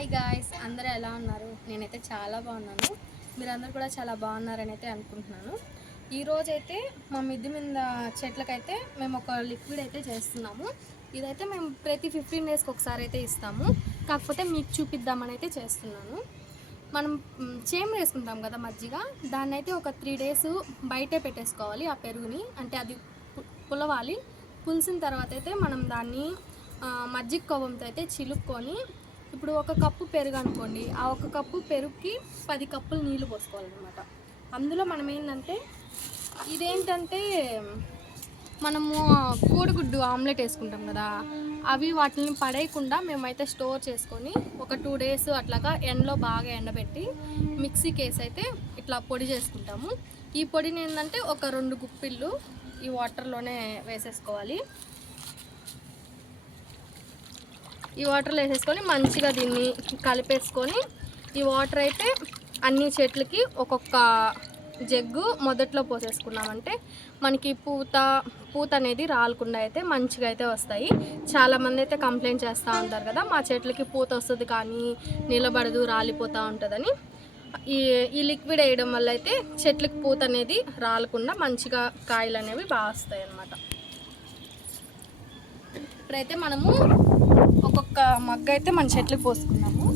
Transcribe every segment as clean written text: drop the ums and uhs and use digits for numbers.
Hi guys, అందరూ ఎలా ఉన్నారు? నేనైతే చాలా బాగున్నాను. మీరందరూ కూడా చాలా బాగున్నారని అయితే అనుకుంటున్నాను. ఈరోజైతే మా మిద్దె మీద చెట్లకైతే మేము ఒక లిక్విడ్ అయితే చేస్తున్నాము. ఇదైతే మేము ప్రతి 15 డేస్కి ఒకసారి అయితే ఇస్తాము. కాకపోతే మీకు చూపిద్దామని అయితే చేస్తున్నాను. మనం చేమ వేసుకుంటాం కదా మజ్జిగ, దాన్ని అయితే ఒక 3 డేస్ బయటే పెట్టేసుకోవాలి. ఆ పెరుగుని అంటే అది పులవాలి. పులిసిన తర్వాత అయితే మనం దాన్ని మజ్జిగ కోవంతో అయితే చిలుక్కొని, ఇప్పుడు ఒక కప్పు పెరుగు అనుకోండి, ఆ ఒక కప్పు పెరుగుకి 10 కప్పులు నీళ్ళు పోసుకోవాలన్నమాట. అందులో మనం ఏంటంటే ఇదేంటంటే మనము కోడిగుడ్డు ఆమ్లెట్ వేసుకుంటాం కదా, అవి వాటిని పడేయకుండా మేమైతే స్టోర్ చేసుకొని ఒక 2 డేస్ అట్లాగా ఎండలో బాగా ఎండబెట్టి మిక్సీ కేసు అయితే ఇట్లా పొడి చేసుకుంటాము. ఈ పొడిని ఏంటంటే ఒక 2 గుప్పిళ్ళు ఈ వాటర్లోనే వేసేసుకోవాలి. ఈ వాటర్లో వేసేసుకొని మంచిగా దీన్ని కలిపేసుకొని, ఈ వాటర్ అయితే అన్ని చెట్లకి ఒక్కొక్క జగ్గు మొదట్లో పోసేసుకున్నామంటే మనకి పూత అనేది రాలకుండా అయితే మంచిగా అయితే వస్తాయి. చాలామంది అయితే కంప్లైంట్ చేస్తూ ఉంటారు కదా, మా చెట్లకి పూత వస్తుంది కానీ నిలబడదు, రాలిపోతూ ఉంటుందని. ఈ లిక్విడ్ వేయడం వల్ల అయితే చెట్లకి పూత అనేది రాలకుండా మంచిగా కాయలు అనేవి బాగా వస్తాయి అన్నమాట. ఇప్పుడైతే మనము ఒక్కొక్క మగ్గ అయితే మన చెట్లకు పోసుకున్నాము.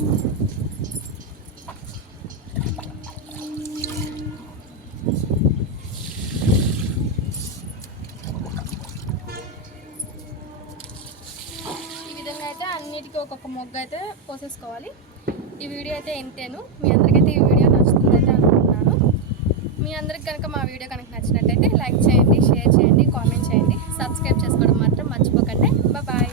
ఈ విధంగా అయితే అన్నిటికీ ఒక్కొక్క మొగ్గ అయితే పోసేసుకోవాలి. ఈ వీడియో అయితే ఎంతేను. మీ అందరికైతే ఈ వీడియో నచ్చుతుందైతే అనుకుంటున్నాను. మీ అందరికి కనుక మా వీడియో కనుక నచ్చినట్టయితే లైక్ చేయండి, షేర్ చేయండి, కామెంట్ చేయండి, సబ్స్క్రైబ్ చేసుకోవడం మాత్రం మర్చిపోకండి. బాయ్.